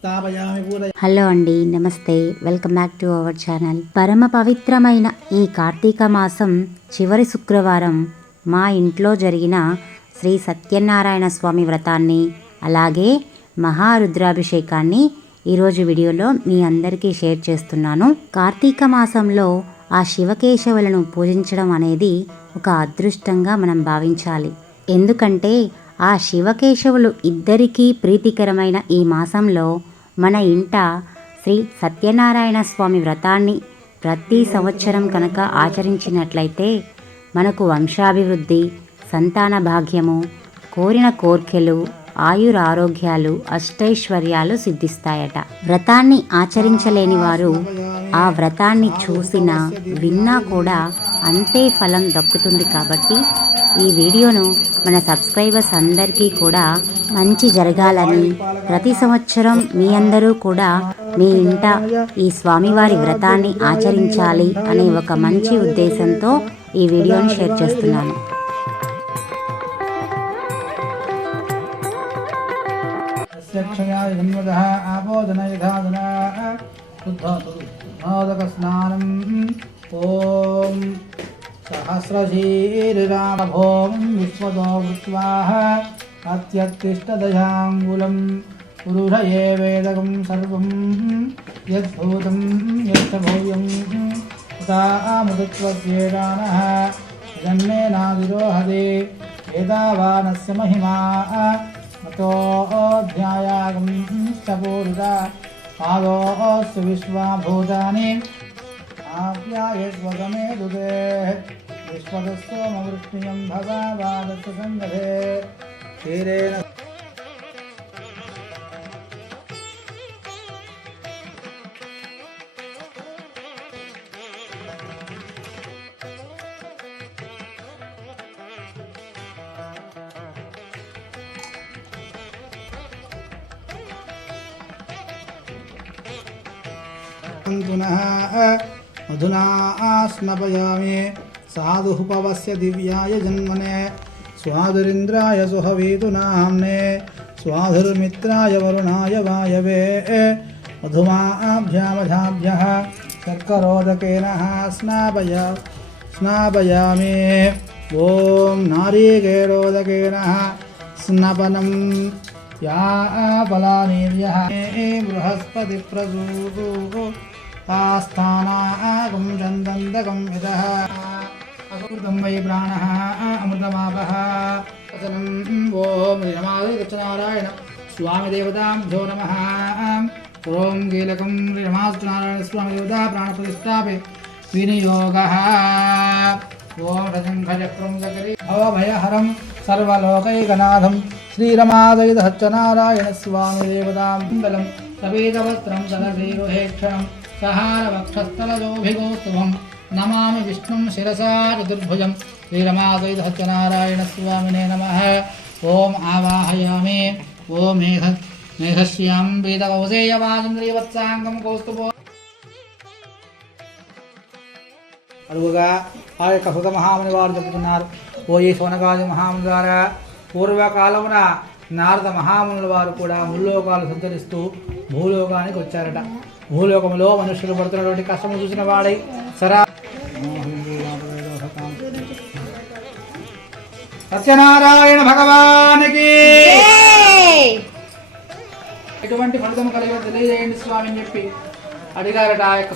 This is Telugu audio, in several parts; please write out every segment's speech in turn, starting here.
హలో అండి, నమస్తే. Welcome back to our channel. పరమ పవిత్రమైన ఈ కార్తీక మాసం చివరి శుక్రవారం మా ఇంట్లో జరిగిన శ్రీ సత్యనారాయణ స్వామి వ్రతాన్ని, అలాగే మహారుద్రాభిషేకాన్ని ఈరోజు వీడియోలో మీ అందరికీ షేర్ చేస్తున్నాను. కార్తీక మాసంలో ఆ శివకేశవులను పూజించడం అనేది ఒక అదృష్టంగా మనం భావించాలి. ఎందుకంటే ఆ శివకేశవులు ఇద్దరికీ ప్రీతికరమైన ఈ మాసంలో మన ఇంట శ్రీ సత్యనారాయణ స్వామి వ్రతాన్ని ప్రతి సంవత్సరం కనుక ఆచరించినట్లయితే మనకు వంశాభివృద్ధి, సంతాన భాగ్యము, కోరిన కోర్కెలు, ఆయురారోగ్యాలు, అష్టైశ్వర్యాలు సిద్ధిస్తాయట. వ్రతాన్ని ఆచరించలేని వారు ఆ వ్రతాన్ని చూసినా విన్నా కూడా అంతే ఫలం దక్కుతుంది. కాబట్టి ఈ వీడియోను మన సబ్స్క్రైబర్స్ అందరికీ కూడా మంచి జరగాలని, ప్రతి సంవత్సరం మీ అందరూ కూడా మీ ఇంట ఈ స్వామివారి వ్రతాన్ని ఆచరించాలి అనే ఒక మంచి ఉద్దేశంతో ఈ వీడియోని షేర్ చేస్తున్నాను. ఓం सहस्रशीर्राभों विश्वतो भूत्वाः अत्युत्तिष्ठदशाङ्गुलं पुरुषये वेदकं सर्वं यद्भूतं यच्च भव्यं तामृतत्वस्येदानः जन्मेनादिरोहते एतावानस्य महिमा अतोऽध्यायागं च पूरिता आदोऽस्य विश्वाभूतानि आप्यायस्वगमे दुदे विश्वदस्सोमवृष्टियं भगावादस्य सङ्गधे क्षीरेण पुनः अधुना स्नपयामि साधुः पवस्य दिव्याय जन्मने स्वाधुरिन्द्राय सुहवीतुनाम्ने स्वाधुर्मित्राय वरुणाय वायवे मधुमाभ्यामझाभ्यः शर्करोदकेन स्नापयामि ॐ नारिकेलोदकेन स्नपनं या फलानीर्यः बृहस्पतिप्रसूतो आस्थानागं चन्दन्दकं यतः अकृतं वै प्राणः अमृतमापः वचनं ॐ श्रीरमादयनारायण स्वामिदेवताभ्यो नमः ॐ कीलकं श्रीरमादयनारायण स्वामिदेवता प्राणप्रतिष्ठापे विनियोगः ॐ रजङ्खचक्रं चक्रे भवभयहरं सर्वलोकैकनाथं श्रीरमादयनारायण स्वामिदेवतां मङ्गलं सवेदवस्त्रं सदशेरुहेक्षणं सहारवक्षस्थलजोभिगोस्तुभं नमामि विष्णुं शिरसा चतुर्भुजं श्रीरमादयनारायण स्वामिने नमः। ॐ आवाहयामि ॐ मेघश्यां वेदकौसेयवाचन्द्रियवत्साङ्गं कौस्तुभो అడుగుగా ఆ యొక్క సుత మహాముని వారు చెబుతున్నారు. ఓ ఈ సోనకాది మహాముని ద్వారా పూర్వకాలమున నారద మహామునుల వారు కూడా ముల్లోకాలు సంచరిస్తూ భూలోకానికి వచ్చారట. భూలోకంలో మనుషులు పడుతున్నటువంటి కష్టము చూసిన వాడై సత్యనారాయణ భగవానికి ఎటువంటి ఫలితం కలిగి తెలియజేయండి స్వామి అని చెప్పి అడిగారట. ఆ యొక్క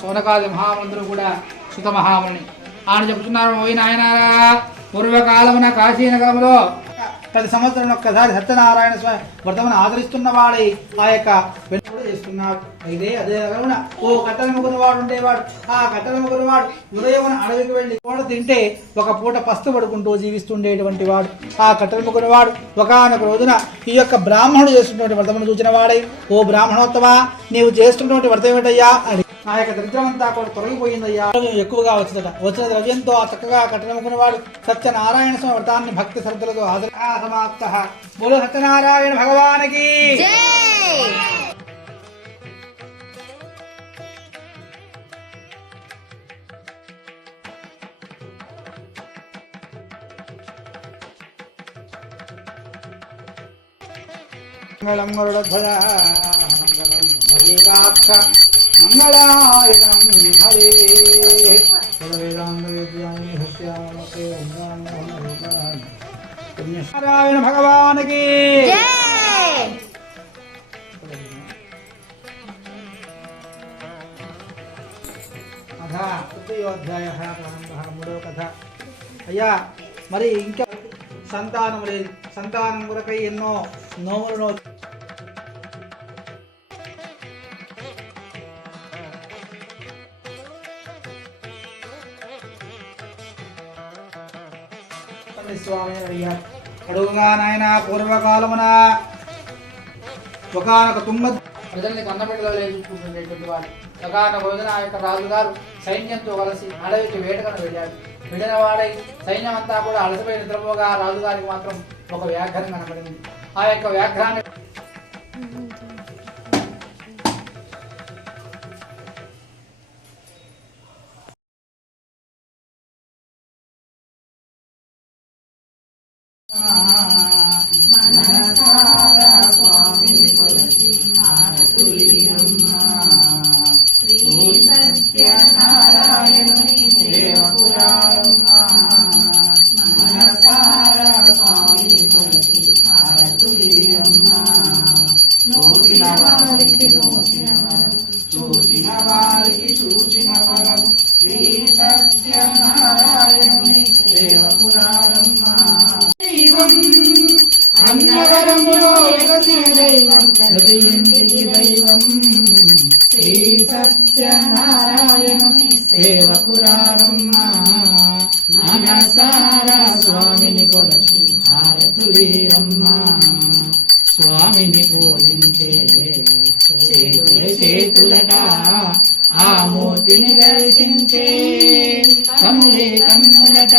సోనకాది మహామునులు కూడా సుత మహాముని ఆయన చెబుతున్నారు. పోయిన ఆయనారా, పూర్వకాలమున కాశీనగరంలో 10 సంవత్సరం ఒక్కసారి సత్యనారాయణ స్వామి వ్రతమును ఆచరిస్తున్న వాడై ఆ యొక్క చేస్తున్నాడు. అయితే అదే రకమున ఓ కట్టెల ముగ్గురు వాడు ఉండేవాడు. ఆ కట్టెల ముగ్గురు వాడు ఉదయం అడవికి వెళ్ళి కూడ తింటే ఒక పూట పస్తు పడుకుంటూ జీవిస్తుండేటువంటి వాడు. ఆ కట్టెల ముగ్గురు వాడు ఒకనొక రోజున ఈ యొక్క బ్రాహ్మణుడు చేస్తున్నటువంటి వ్రతమును చూసిన వాడై, ఓ బ్రాహ్మణోత్తమా, నీవు చేస్తున్నటువంటి వ్రతం ఏమిటయ్యా అని ఆ యొక్క దరిద్రమంతా కూడా తొలగిపోయిందయ్యా. ఎక్కువగా వచ్చిందట. వచ్చిన ద్రవ్యంతో చక్కగా కట్టెలముకున్న వాడు సత్యనారాయణ స్వామి వ్రతాన్ని భక్తి శ్రద్ధలతో సమాప్త. బోలో సత్యనారాయణ భగవానికి. మంగళం గరుడధ్వజ ఏకాక్ష మంగళాయనం హరే నారాయణ భగవానికి కథ తృతీయోధ్యాయ మూడవ కథ. అయ్యా మరి ఇంకా సంతానం లేదు. సంతానం కొరకై ఎన్నో నోములను స్వామి అడిగారు. అడుగుగా నాయన పూర్వకాలమున ఒకనొక తుంగ ప్రజల్ని కన్నబిడ్డలో లేచుకుంటుండేటువంటి వాడు. ఒకనొక రోజున ఆ యొక్క రాజుగారు సైన్యంతో కలిసి అడవికి వేటకను వెళ్ళాడు. వెళ్ళిన వాడై సైన్యం అంతా కూడా అలసిపోయి నిద్రపోగా రాజుగారికి మాత్రం ఒక వ్యాఘ్రం కనబడింది. ఆ యొక్క వ్యాఘ్రాన్ని చూసిన వారికి చూసిన వరం శ్రీ సత్యనారాయణుని సేవకురారమ్మ. అన్నవరములో వెలసిన దైవం ప్రతింటికి దైవం శ్రీ సత్యనారాయణుని సేవకురారమ్మ. మనసారా స్వామిని కొలచి హారతులీరమ్మ. స్వామిని పూజించే చేతులట ఆ మూర్తిని దర్శించే కనులే కన్నులట.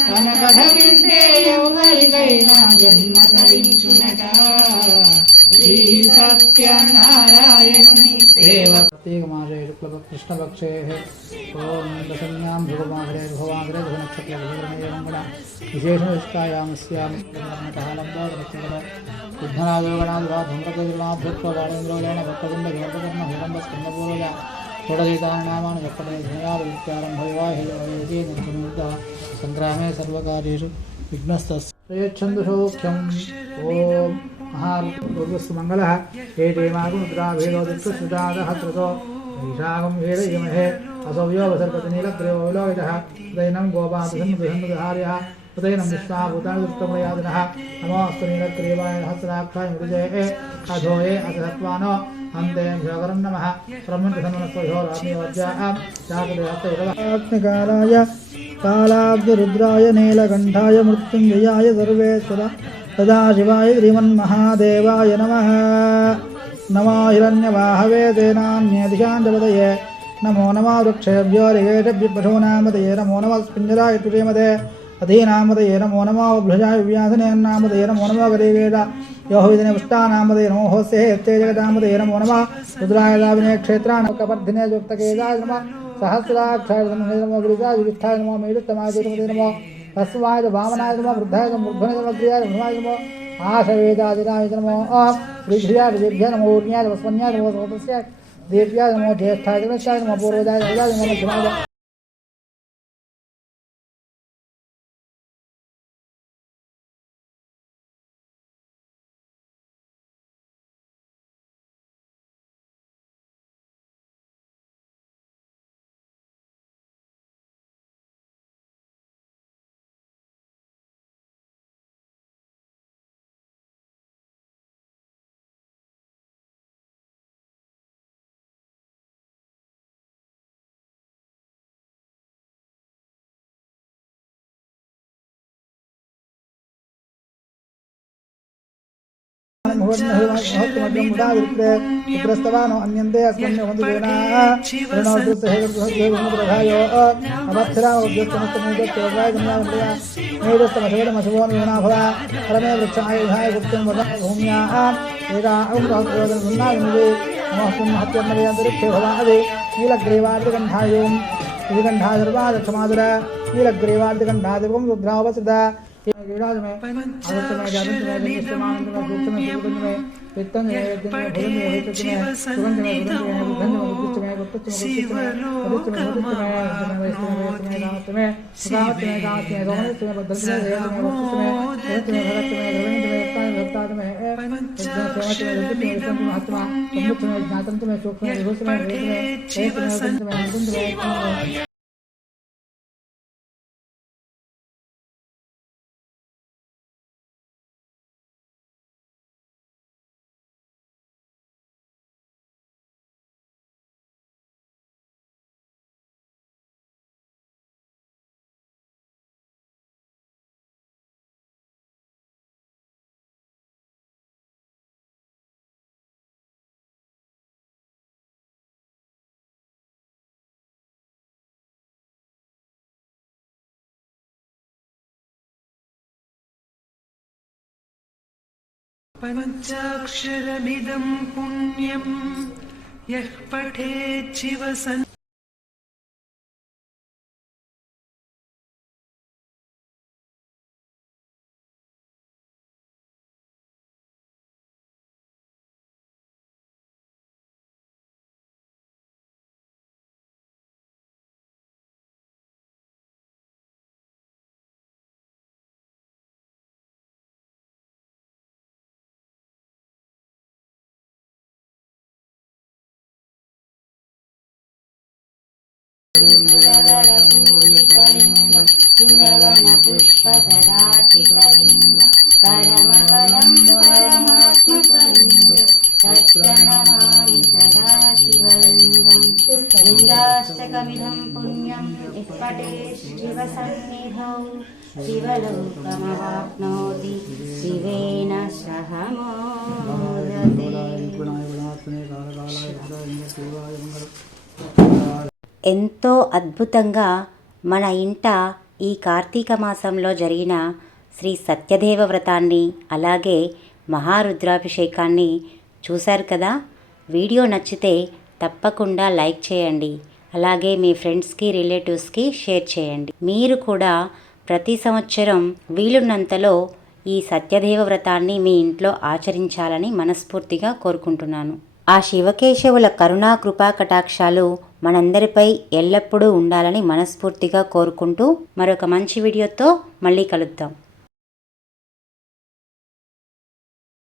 తన కథ వింటే ఎవరికైనా జన్మ తరించునట. శ్రీ సత్యనారాయణుని సేవ ప్రత్యేకమాసే కృష్ణపక్షే ఓం దశమ్యాం భృగుమాగ్రే భువాగ్రే దశనక్షత్రగణ విశేషనిష్టాయామస్యామిఘ్నరాజోగణాధుమృతగిరినాభృత్వాడేంద్రోలేన భక్తగుండ గర్భకర్ణ హిరంబ స్కందపూర్వజ షోడశీతానామాని జపదే నిర్జనుత సంగ్రామే సర్వకార్యేషు విఘ్నస్తస్యచ్చందుషోఖ్యం. ఓం మహారుద్రస్తు మంగళః. ఏటేమాగుముద్రాభేదోదిత్వసుజాతః త్రతో ఈశాగం వేదయమహే అసవ్యో వసర్పతి నీలగ్రీవో విలోహితః ఉదయనం గోపాదసన్నుదహార్యः ఉదయనం విశ్వాభూతాని దుష్టమయాదినః నమోऽस्तु నీలగ్రీవాయ సహస్రాక్షాయ మృజే అధోయే అసత్వానో అంతే భగవన్ నమః. బ్రహ్మణ్యసన్మనస్వయోరాత్మవజ్యాత్మికాలాయ కాలాబ్ధరుద్రాయ నీలకంఠాయ మృత్యుంజయాయ సర్వేశ్వర సదాశివాయ శ్రీమన్మహాదేవాయ నమః. నమో హిరణ్యవాహవే తేనాన్యేదిశాంతపదయే నమో నమో వృక్షేభ్యో రిగేషభ్య పశూనామదయే నమో నమః స్పింజరాయ తురేమదే అధీనామదయే నమో నమో భుజాయ వ్యాసనేన్నామదయే నమో నమో గరీవేద యోహవిదినే పుష్టానామదయే నమో హోస్యే జగదామదయే నమో నమః రుద్రాయ దావినే క్షేత్రాణకవర్ధినే యుక్తకేదాయ నమః సహస్రాక్షాయ నమో గిరిజాయ విష్ఠాయ నమో మేడుత్తమాయ నమో తస్మాయ వామనాయ నమో వృద్ధాయ నమో వృద్ధనే నమో ప్రియాయ నమో నమో ఆశవేదాదినాయ నమో శ్రీధ్యాయ దీర్ఘ్య నమో ఊర్ణ్యాయ నమో స్వన్యాయ నమో సోదస్యాయ దీర్ఘ్యాయ నమో జ్యేష్ఠాయ గణేశాయ నమో పూర్వజాయ నమో మధ్యమాయ ప్రస్తవానో అన్యంతే అస్మన్య వందేనా రుణోద్రహేగృహద్యోగముద్రధాయో అవత్సరావద్యోస్తమస్తమేదోగాయ మేదస్తమశోడమశుభోన్యూనాభవ పరమే వృక్షాయుధాయ గుప్తం భూమ్యా ఏదా ఔగ్రహోదనున్నాయునివే నమఃపుణ్యహత్యమర్యాంతరిక్షే భవాదే నీలగ్రీవార్తికంఠాయోం శ్రీకంఠాధర్వాదక్షమాదుర నీలగ్రీవార్తికంఠాదివం రుద్రావసృత गिरिराज में आदित्य में जागृत में निष्ठमान में सूक्ष्म में పంచాక్షరమిదం పుణ్యం యః పఠేత్ శివ సురవరపూజితలింగ సురవన పుష్పసదాచితలింగ పరమపదం పరమాత్మకలింగ తత్ప్రణమామి సదా శివలింగం లింగాష్టకమిదం పుణ్యం ఇప్పటే శివసన్నిధౌ శివలోకమవాప్నోతి శివేన సహ మోదతే. ఎంతో అద్భుతంగా మన ఇంట ఈ కార్తీక మాసంలో జరిగిన శ్రీ సత్యదేవ వ్రతాన్ని అలాగే మహారుద్రాభిషేకాన్ని చూశారు కదా. వీడియో నచ్చితే తప్పకుండా లైక్ చేయండి, అలాగే మీ ఫ్రెండ్స్కి రిలేటివ్స్కి షేర్ చేయండి. మీరు కూడా ప్రతి సంవత్సరం వీలున్నంతలో ఈ సత్యదేవ వ్రతాన్ని మీ ఇంట్లో ఆచరించాలని మనస్ఫూర్తిగా కోరుకుంటున్నాను. ఆ శివకేశవుల కరుణా కృపా కటాక్షాలు మనందరిపై ఎల్లప్పుడూ ఉండాలని మనస్ఫూర్తిగా కోరుకుంటూ మరొక మంచి వీడియోతో మళ్ళీ కలుద్దాం.